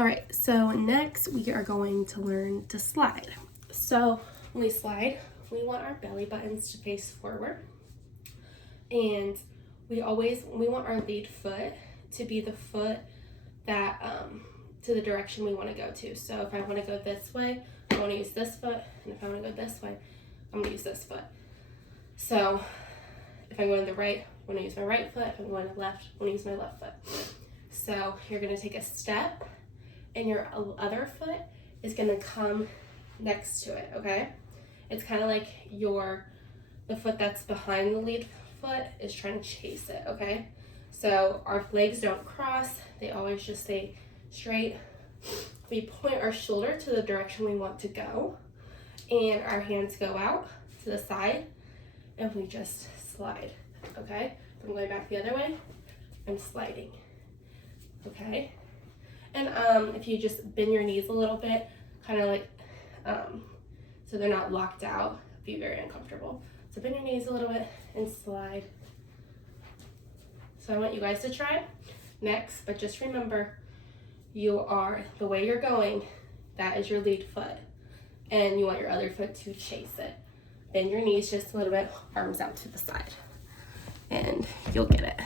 All right, so next we are going to learn to slide. So when we slide, we want our belly buttons to face forward. And we want our lead foot to be the foot that, to the direction we want to go to. So if I want to go this way, I want to use this foot. And if I want to go this way, I'm going to use this foot. So if I'm going to the right, I want to use my right foot. If I'm going to the left, I want to use my left foot. So you're going to take a step, and your other foot is going to come next to it, okay? It's kind of like the foot that's behind the lead foot is trying to chase it, okay? So our legs don't cross, they always just stay straight. We point our shoulder to the direction we want to go, and our hands go out to the side, and we just slide, okay? If I'm going back the other way, I'm sliding, okay? And if you just bend your knees a little bit, kind of like, so they're not locked out, it'd be very uncomfortable. So bend your knees a little bit and slide. So I want you guys to try next, but just remember, the way you're going, that is your lead foot. And you want your other foot to chase it. Bend your knees just a little bit, arms out to the side. And you'll get it.